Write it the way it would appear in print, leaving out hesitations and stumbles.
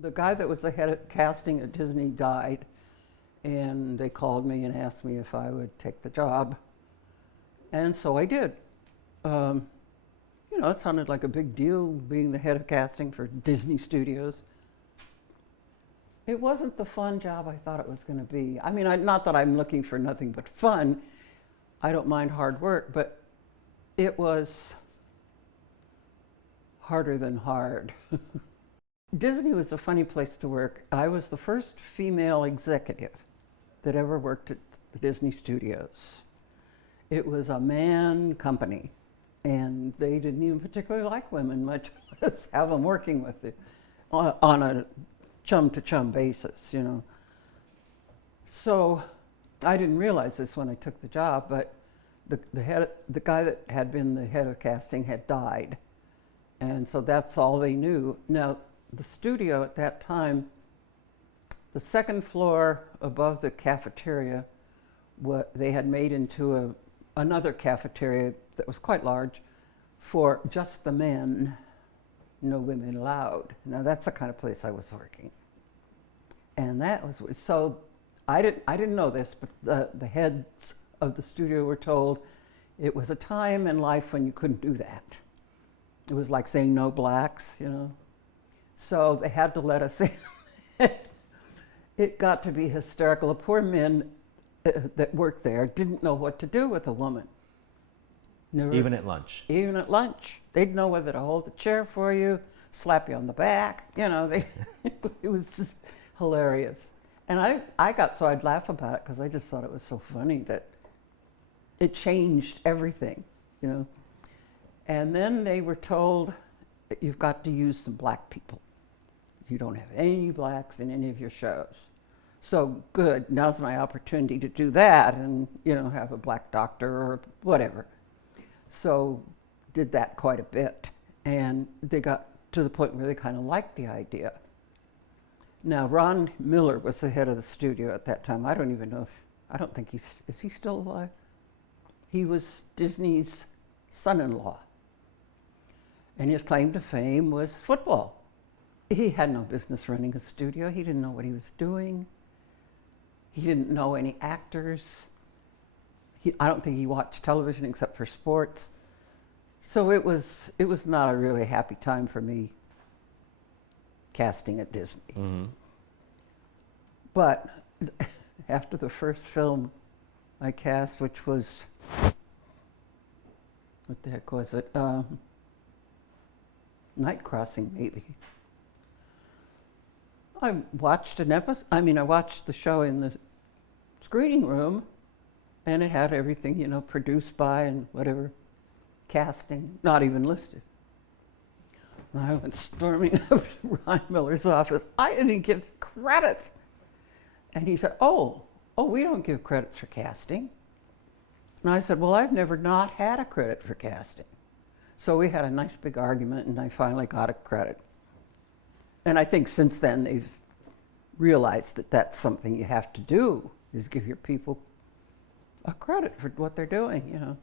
The guy that was the head of casting at Disney died, and they called me and asked me if I would take the job. And so I did. It sounded like a big deal being the head of casting for Disney Studios. It wasn't the fun job I thought it was going to be. I mean, not that I'm looking for nothing but fun. I don't mind hard work, but it was harder than hard. Disney was a funny place to work. I was the first female executive that ever worked at the Disney Studios. It was a man company, and they didn't even particularly like women, much less have them working with it on a chum-to-chum basis, So I didn't realize this when I took the job, but the guy that had been the head of casting had died, and so that's all they knew. Now, the studio at that time, the second floor above the cafeteria, they had made into another cafeteria that was quite large for just the men, no women allowed. Now that's the kind of place I was working. And that was, so I didn't know this, but the heads of the studio were told it was a time in life when you couldn't do that. It was like saying no blacks, So they had to let us in. It got to be hysterical. The poor men that worked there didn't know what to do with a woman. Even at lunch? Even at lunch. They'd know whether to hold the chair for you, slap you on the back. It was just hilarious. And I got so I'd laugh about it because I just thought it was so funny that it changed everything, And then they were told that you've got to use some black people. You don't have any blacks in any of your shows. So good, now's my opportunity to do that and, have a black doctor or whatever. So did that quite a bit. And they got to the point where they kind of liked the idea. Now, Ron Miller was the head of the studio at that time. I don't think is he still alive? He was Disney's son-in-law. And his claim to fame was football. He had no business running a studio. He didn't know what he was doing. He didn't know any actors. I don't think he watched television except for sports. So it was not a really happy time for me casting at Disney. Mm-hmm. But after the first film I cast, which was, what the heck was it? Night Crossing, maybe. I watched I watched the show in the screening room, and it had everything, produced by and whatever, casting, not even listed. And I went storming up to Ron Miller's office. I didn't give credit. And he said, oh, we don't give credits for casting. And I said, well, I've never not had a credit for casting. So we had a nice big argument, and I finally got a credit. And I think since then they've realized that that's something you have to do, is give your people a credit for what they're doing,